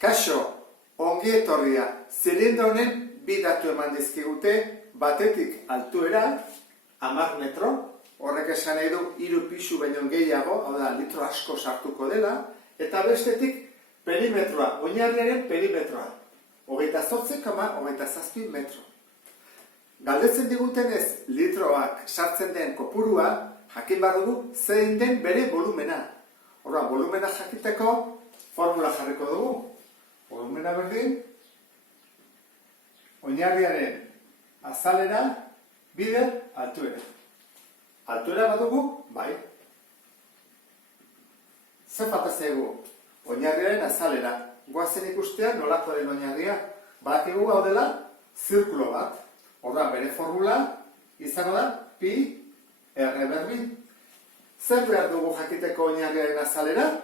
Kaixo, ongi etorria, zilindro honen bi datu eman dizkigute, batetik altuera, 10 metro, horrek esan nahi du 3 pisu baino gehiago, hau da, litro asko sartuko dela, eta bestetik perimetroa, oinarriaren perimetroa, 28,27 metro. Galdetzen digutenez litroak sartzen den kopurua, jakin behar dugu zein den bere volumena. Horra, volumena jakiteko formula jarriko dugu. Volumena berdin, oinarriaren azalera, bider, altuera. Altuera badugu, bai. Zer falta zaigu? Oinarriaren azalera. Goazen ikustea nolako den oinarria. Badakigu hau dela, zirkulo bat. Horra, bere formula izango da, pi, r berdin. Zer behar dugu jakiteko oinarriaren azalera?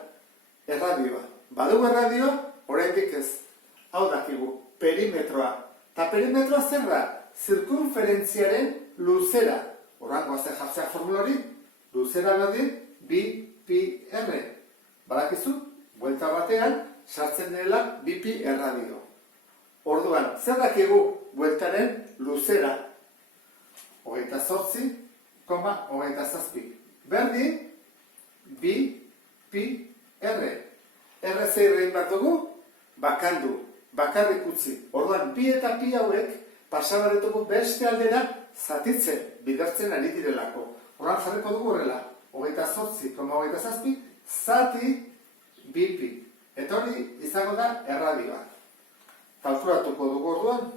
Erradioa. Badugu erradioa, oraindik ez. Hau dakigu, perimetroa. Ta perimetroa zer da? Zirkunferentziaren luzera. Horrango azen jartzea formula hori, luzera berdin, bi, pi, r. Badakizu, buelta batean, sartzen dela bi pi erradio. Orduan, zer dakigu bueltaren luzera? 28,27. Berdin, bi, pi, r. R zeirrein bat dugu, bakandu, bakarrik utzi. Orduan, bi eta pi hauek pasabaretuko beste aldera zatitzen, bidertzen ari direlako. Orduan jarriko dugu horrela, 28,27, zati, bi pi. Eta hori izango da erradioa. Kalkulatuko dugu orduan,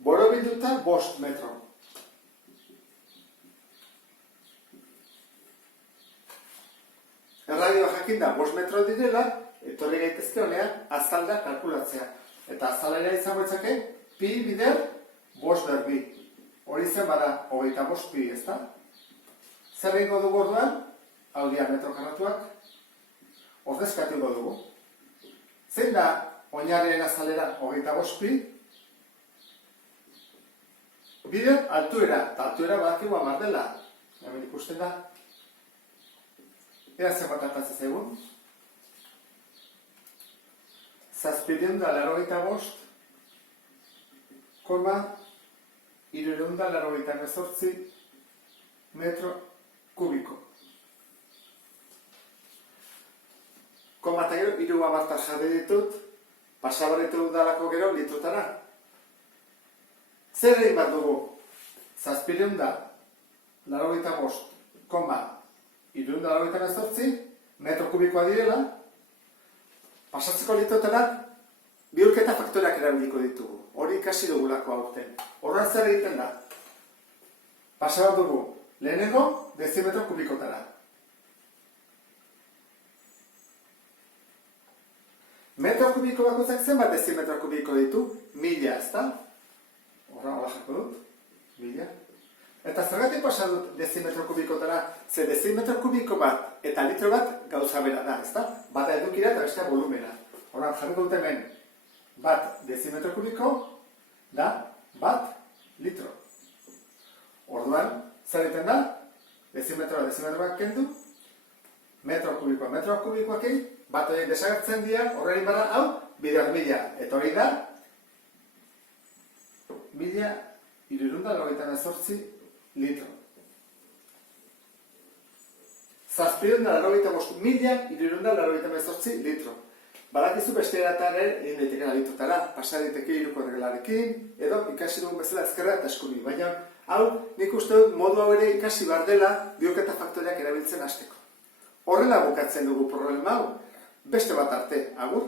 borobilduta 5 metro. Erradioa jakin da 5 metro direla, etorri gaitezke honean azalda kalkulatzea. Eta azalera izango etzake, pi bider 5 berbi. Hori zen bada 25 pi, ezta? Zer egingo dugu orduan? Hau dira metro karratuak. Ordezkatuko dugu. Zein da oinarriaren azalera 25 pi? Bider altuera, eta altuera badakigu 10 dela. Hemen ikusten da. Ea zer bat atatzen zaigun. 785,388 metro kubiko. Koma eta gero, 3 amartar jarri ditut, pasabaretu udalako gero litrotara. Zer egin bat dugu? 785,388 metro kubikoa direla, pasatzeko litrotara, bihurketa faktoreak erabiliko ditugu. Hori ikasi dugulako aurten. Horren zer egiten da? Pasabat dugu, lehenengo, dezimetro kubikotara. Metro kubiko bakoitzak zenbat dezimetro kubiko ditu? 1000, ezta? Horra jarko dut, 1000. Eta zergatik pasa dut dezimetro kubikotara, ze dezimetro kubiko bat eta litro bat gauza bera da, ezta? Bata edukira eta bestea volumena. Horra jarriko dut hemen, bat dezimetro kubiko da, bat litro. Orduan, zer egiten da? Dezimetroa kendu, metro kubikoak egin, bat horiek desagertzen dira, horrein bada, hau, bider 1000. Eta hori da, 1398 litro. 785,388 litro. Badakizu beste erataren egin daitekena litrotara, pasa daiteke 3 erregelarekin, edo ikasi dugun bezala ezkerra eta eskubi. Baina, hau, nik uste dut modu hau ere ikasi behar dela bihurketa faktoreak erabiltzen hasteko. Horrela bukatzen dugu problema hau, beste bat arte, agur.